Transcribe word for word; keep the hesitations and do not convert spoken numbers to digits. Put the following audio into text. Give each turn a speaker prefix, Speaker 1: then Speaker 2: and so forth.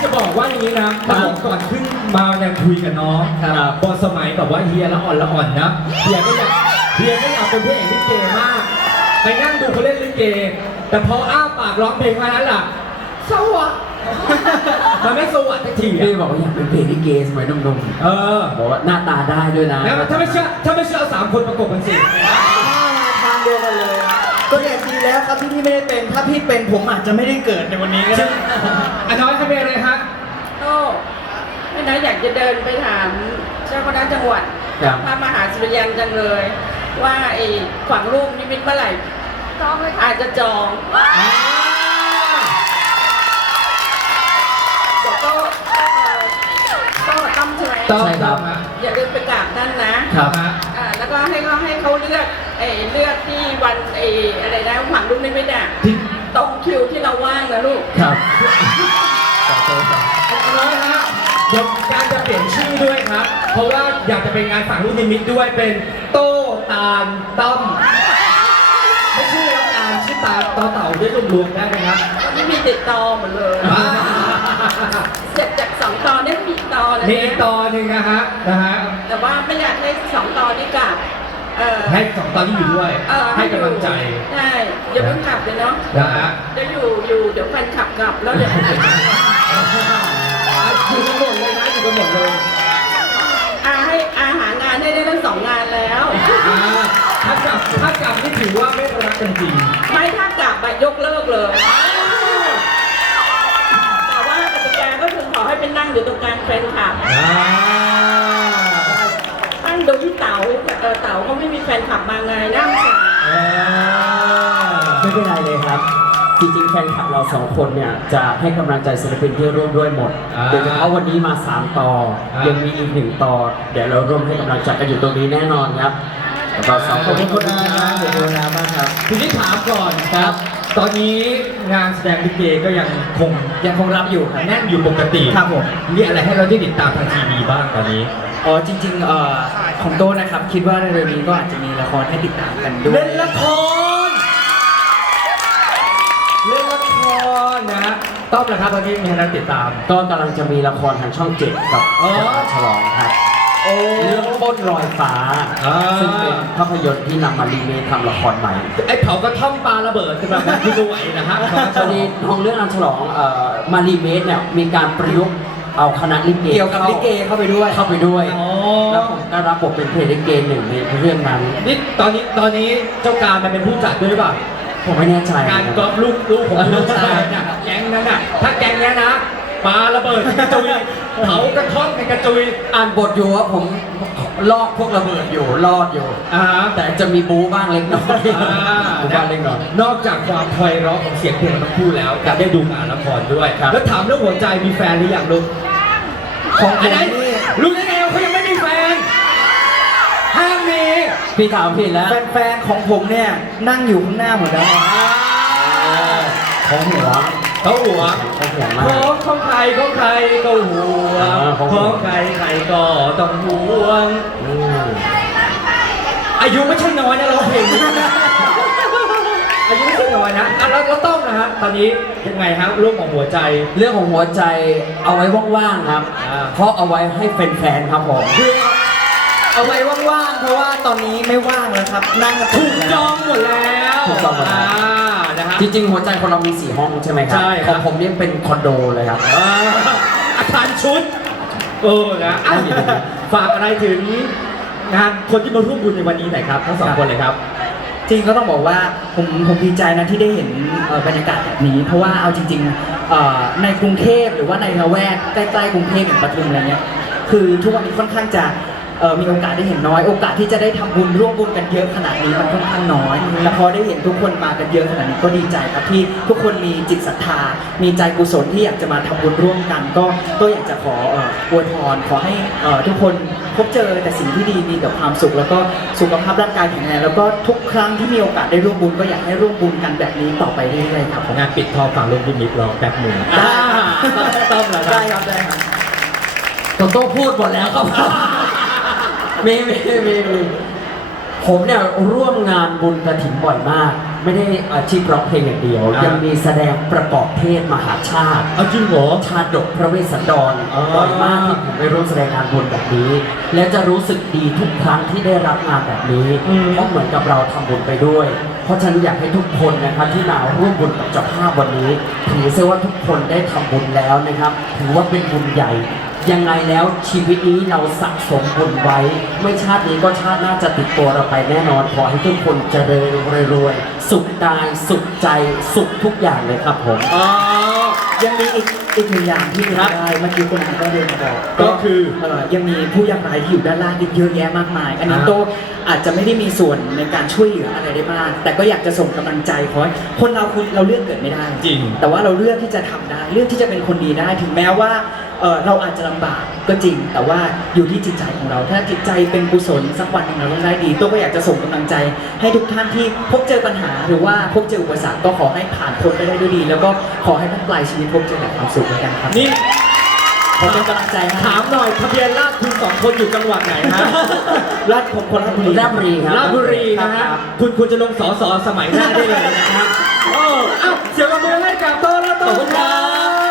Speaker 1: จะบอกว่าอย่างนี้นะมาก่อนขึ้นมาเนี่ยคุยกับน้องตอนสมัยแบบว่าเฮียละอ่อนละอ่อนนะเฮียก็อยากเฮียก็อยากเป็นพระเอกลิเกมากไปนั่งดูเขาเล่นลิเกแต่พออ้าปากร้องเพลงมานั้นล่ะสวัสดิ์มันไม่สวัสดิ์สักที
Speaker 2: พี่บอกว่าอยากเป็นเพลงลิเกสมัยหนุ่มๆเออบอกว่าหน้าตาได้ด้วยนะ
Speaker 1: แล้วถ้าไม่เชื่อถ้าไม่เชื่อสามคนประกบกันสิ
Speaker 3: ทางเดียวกันเลยก็เนี่ยดีแล้วครับที่พี่ไม่ได้เป็นถ้าพี่เป็นผมอาจจะไม่ได้เกิดในวันนี้ก็ได้
Speaker 1: อันน้อยทำเป็นอะไรฮะ
Speaker 4: ก็ไม่น้อยอยากจะเดินไปถามเจ้าคณะจังหวัดพระมหาสุริยันจังเลย ว่าไอ้ฝังลูกนิมิตเมื่อไหร่ก็อาจจะจองเดี๋ยวก็ก็ต้องใช่ไหม
Speaker 1: ต้องครับ
Speaker 4: อย่าลืมไปกราบท่านนะครับอ่าแล้วก็ให้เขาให้เขาเลือกไอ้เลือกที่วันไอ้อะไรนะฝังลูกนิมิตอ่ะตรงคิวที่เราว่างนะลูก
Speaker 1: ครับอันน้อยฮะเดี๋ยวการจะเปลี่ยนชื่อด้วยครับ เพราะว่าอยากจะเป็นงานฝังลูกนิมิตด้วยเป็นโต้ตาลต้อมไม่ชื่อแล้วงานชื่อตาต่อเต่าด้วยรวมๆได้ไหมครับ
Speaker 4: ตอนนี้มีติดต่อหมดเลยเสร็จจากสองตอนได้มีตอเลย
Speaker 1: มีอีกตอนหนึ่งนะฮะนะฮะ
Speaker 4: แต่ว่าไม่อยากให้สองตอนนี้กลับ
Speaker 1: ให้สองตอนที่อยู่ด้วยให้กำลังใจ
Speaker 4: ใช่อย่าเพิ่งกลับเลยเนาะ
Speaker 1: นะฮะ
Speaker 4: เดี๋ยวอยู่อยู่เดี๋ยวแฟนขับกลับแล้วเดี๋ยว
Speaker 1: อยู่กันหมดเลยนะอยู่กันหมดเลย
Speaker 4: อาให้อาหางานให้ได้ทั้งสองงานแล้ว
Speaker 1: ถ้ากลับถ้ากลับนี่ถือว่าไม่รักกันจริง
Speaker 4: ไม่ถ้ากลับไปยกเลิกเลยแต่ว่ากติกาก็คือขอให้เป็นนั่งอยู่ตรงกลางแฟนคลับตั้งดูที่เต๋าเออเต๋าเขาไม่มีแฟนคลับมาไงนั่ง
Speaker 2: ไม่เป็นไรเลยครับจริงๆแฟนคลับเราสองคนเนี่ยจะให้กำลังใจศิลปินที่ร่วมด้วยหมดโดยเฉพาะวันนี้มาสามต่อยังมีอีกหนึ่งต่อเดี๋ยวเราร่วมให้กำลังใจกันอยู่ตรงนี้แน่นอนครับแล้วก็สองคนคนน่ารักเดี๋ยวดูแลมากครับ
Speaker 1: ทีนี้ถามก่อนครับตอนนี้งานแสดงลิเกก็ยังคง
Speaker 3: ยังคงรับอยู่
Speaker 1: แน่นอยู่ปกติ
Speaker 3: ครับผม
Speaker 1: มีอะไรให้เราได้ติดตามทางทีวีบ้างตอนนี้
Speaker 3: อ๋อจริงๆเอ่อของโต้นะครับคิดว่าเร็วๆนี้ก็อาจจะมีละครให้ติดตามกันด้วย
Speaker 1: เล่นละครเล่นละครนะต้อมนะครับตอนนี้มีอะไรติดตาม
Speaker 2: ก็กำลังจะมีละครทางช่องเจ็ดกับฉลองครับเรื่องปล้นรอยฟ้าซึ่งเป็นภาพยนตร์ที่นำมารีเมคทำละครใหม่
Speaker 1: ไอ้เผากระท่อมปลาระเบิดคือแบบนั้นคือด้วยนะฮะ
Speaker 2: ตอนนี้ของเรื่องนำฉลองมารีเมคเนี่ยมีการประยุกต์เอาคณะลิเก
Speaker 3: เกี่ยวกับลิเกเข้าไปด้วย
Speaker 2: เข้าไปด้วยแล้วผมก็รับบทเป็นเพลงลิเกหนึ่งในเรื่องนั้น
Speaker 1: นี่ตอนนี้ตอนนี้เจ้าการมันเป็นผู้จัดด้วยหรือเปล่า
Speaker 2: ผมไม่แน่ใจ
Speaker 1: การกอบลูกลูกของลูกชายน่ะแก๊งนั้นน่ะถ้าแก๊งนี้นะปาระเบิดกระจุยเผากระท่อมในกระจุย
Speaker 2: อ่านบทอยู่ว่าผมลอดพวกระเบิดอยู่รอดอยู่แต่จะมีบู๊บ้างเล็กน้อยบู๊บ้างเล็กน้อย
Speaker 1: นอกจากความไพเราะของเสียงเพลงทั้งคู่แล้วจะได้ดูงานละครด้วยแล้วถามเรื่องหัวใจมีแฟนหรือยังลูก
Speaker 3: ของผมนี่
Speaker 1: รู้ได้ไงเขายังไม่มีแฟนห้ามมี
Speaker 2: พี่ถามผิดแล้ว
Speaker 3: แฟนๆของผมเนี่ยนั่งอยู่ข้างหน้าหมดแล้ว
Speaker 2: ของหัว
Speaker 1: เขาหัว
Speaker 2: ของหัวมาก
Speaker 1: ของใครของใครก็หัวของใครใครก็ต้องห่วงอายุไม่ใช่น้อยนะเราเห็นอายุไม่ใช่น้อยนะแล้วเราต้องนะฮะตอนนี้ยังไงครับเรื่องของหัวใจ
Speaker 2: เรื่องของหัวใจเอาไว้ว่างๆครับเพราะเอาไว้ให้แฟนๆครับผม
Speaker 3: เอาไว้ว่างๆเพราะว่าตอนนี้ไม่ว่างแล้วครับนั่งกัน
Speaker 1: ถูกจองหมดแล้ว
Speaker 2: ถูกจองหมดแล้วจริงๆหัวใจคนเรามีสี่ห้องใช่ไหมครับของผมนี่เป็นคอนโดเลยครับ
Speaker 1: อาคารชุดเออนะฝากอะไรถึงงานคนที่มาร่วมบุญในวันนี้หน่อยครับทั้งสองคนเลยครับ
Speaker 3: จริงก็ต้องบอกว่าผมผมดีใจนะที่ได้เห็นบรรยากาศแบบนี้เพราะว่าเอาจริงๆในกรุงเทพหรือว่าในละแวกใกล้ๆกรุงเทพอย่างปทุมอะไรเงี้ยคือทุกวันนี้ค่อนข้างจะมีโอกาสได้เห็นน้อยโอกาสที่จะได้ทำบุญร่วมบุญกันเยอะขนาดนี้มันค่อนข้างน้อยแต่พอได้เห็นทุกคนมากันเยอะขนาดนี้ก็ดีใจครับที่ทุกคนมีจิตศรัทธามีใจกุศลที่อยากจะมาทำบุญร่วมกันก็ก็อยากจะขออวยพรขอให้ทุกคนพบเจอแต่สิ่งที่ดีมีแต่ความสุขแล้วก็สุขภาพร่างกายแข็งแรงแล้วก็ทุกครั้งที่มีโอกาสได้ร่วมบุญก็อยากให้ร่วมบุญกันแบบนี้ต่อไปเรื่อยๆครับ
Speaker 1: งานปิดทองฝั่งลงดิมิตรอแป๊บหนึ่ง
Speaker 3: ต้อมเหรอได้ครับได้ครับ
Speaker 2: โตโต้พูดหมดแล้วครับมีมีมีมีผมเนี่ยร่วมงานบุญกฐินบ่อยมากไม่ได้อาชีพร้องเพลงอย่างเดียว
Speaker 1: อ่ายั
Speaker 2: ยังมีแสดงประกอบเทศมหาชาติ
Speaker 1: เอาจริงเหรอ
Speaker 2: ชาดกพระเวสสันดร
Speaker 1: อ๋อ
Speaker 2: บ่อยมากที่ผมไปร่วมแสดงงานบุญแบบนี้ และจะรู้สึกดีทุกครั้งที่ได้รับงานแบบนี้เพราะเหมือนกับเราทำบุญไปด้วย เพราะฉะนันอยากให้ทุกคนนะครับที่มาร่วมบุญกับเจ้าภาพวันนี้ถือเสียว่าทุกคนได้ทำบุญแล้วนะครับถือว่าเป็นบุญใหญ่ ยังไงแล้วชีวิตนี้เราสะสมบุญไว้ ไม่ชาตินี้ก็ชาติหน้าจะติดตัวเราไปแน่นอนขอให้ทุกคนเจริญรวยๆสุขกายสุขใจสุขทุกอย่างเลยครับผม
Speaker 3: อ๋อยังมีอีกอีกหนึ่งอย่างที่ได้เมื่อกี้คุณอาก็เดินมาบอก
Speaker 1: ก็คือ
Speaker 3: เอ่อยังมีผู้ยากไร้ที่อยู่ด้านล่างอีกเยอะแยะมากมาย อันนี้
Speaker 1: อ่า
Speaker 3: โตอาจจะไม่ได้มีส่วนในการช่วยเหลืออะไรได้มาก แต่ก็อยากจะส่งกำลังใจขอให้คนเราคุณเราเลือกเกิดไม่ได้
Speaker 1: จริง
Speaker 3: แต่ว่าเราเลือกที่จะทำได้ เลือกที่จะเป็นคนดีได้ถึงแม้ว่าเอ่อเราอาจจะลำบากก็จริง แต่ว่าอยู่ที่จิตใจของเรา ถ้าจิตใจเป็นกุศลสักวันหนึ่งเราต้องได้ดีตัวก็อยากจะส่งกำลังใจให้ทุกท่านที่พบเจอปัญหาหรือว่าพบเจออุปสรรคก็ขอให้ผ่านพ้นไปได้ด้วยดี แล้วก็ขอให้ท่านปลายชีวิตพบเจอแต่ความสุขแล้วกันครับ
Speaker 1: นี่
Speaker 3: ขอเป็นกำลังใจให้
Speaker 1: ถามหน่อยทะเบียนราษฎร์คุณสองคนอยู่จังหวัดไหนฮะ
Speaker 3: ราชผมคนราชบุรี
Speaker 2: ราชบุรีครับ
Speaker 1: ราชบุรีนะฮะ คุณคุณจะลงสอสอสมัยหน้าได้เลยนะครับโอ้เอ้าเสียงปรบมือให้กับโต้และโต้ครับ